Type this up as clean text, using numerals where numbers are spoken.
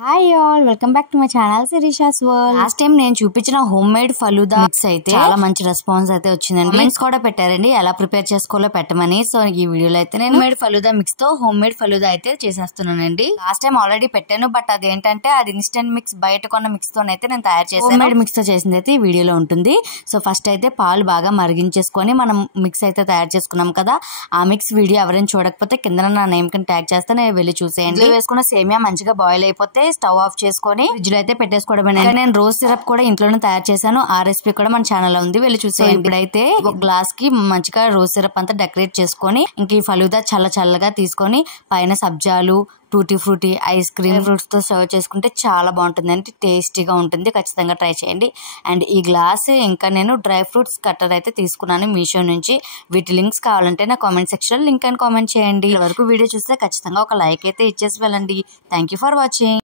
Hi all welcome back to my channel Sirisha's world. Last time నేను చూపించిన home made falooda mix అయితే చాలా మంచి రెస్పాన్స్ అయితే వచ్చిందండి. కామెంట్స్ కూడా పెట్టారండి ఎలా ప్రిపేర్ చేసుకోవాలో పెట్టమని. సో ఈ వీడియోలో అయితే నేను హోమ్ మేడ్ ఫలూదా మిక్స్ తో హోమ్ మేడ్ ఫలూదా అయితే చేసేస్తున్నానండి. లాస్ట్ టైం ఆల్రెడీ పెట్టాను, బట్ అదేంటంటే అది ఇన్స్టెంట్ మిక్స్, బయట కొన్న మిక్స్ తోనైతే నేను తయారు చేశాను. హోమ్ మేడ్ మిక్స్ తో చేసింది అయితే ఈ వీడియోలో ఉంటుంది. సో ఫస్ట్ అయితే పాలు బాగా మరిగించేసుకొని మనం మిక్స్ అయితే తయారు చేసుకున్నాం కదా, ఆ మిక్స్ వీడియో ఎవరైనా చూడకపోతే కింద నా నేమ్ కింద ట్యాగ్ చేస్తే నేను వెళ్ళి చూసేయండి. వేసుకున్న సేమియా మంచిగా బాయిల్ అయిపోతే స్టవ్ ఆఫ్ చేసుకొని ఫ్రిడ్జ్ లో అయితే పెట్టేసుకోవడమే. నేను రోజ్ సిరప్ కూడా ఇంట్లోనే తయారు చేశాను, ఆ రెసిపీ కూడా మన ఛానల్ లో ఉంది, వెళ్ళి చూసేయండి. ఇప్పుడైతే ఒక గ్లాస్ కి మంచిగా రోజ్ సిరప్ అంతా డెకరేట్ చేసుకొని ఇంక ఈ ఫలూదా చల్లగా తీసుకొని పైన సబ్జాలు, tutti frutti, ice cream fruits తో సర్వ్ చేసుకుంటే చాలా బాగుంటుంది, అంటే టేస్టీగా ఉంటుంది. ఖచ్చితంగా ట్రై చేయండి. అండ్ ఈ గ్లాస్ ఇంకా నేను డ్రై ఫ్రూట్స్ కట్టర్ అయితే తీసుకున్నాను మీషో నుంచి. వీటి లింక్స్ కావాలంటే నా కామెంట్ సెక్షన్ లో లింక్ అని కామెంట్ చేయండి. వరకు వీడియో చూస్తే ఖచ్చితంగా ఒక లైక్ అయితే ఇచ్చేసి వెళ్ళండి. Thank you for watching.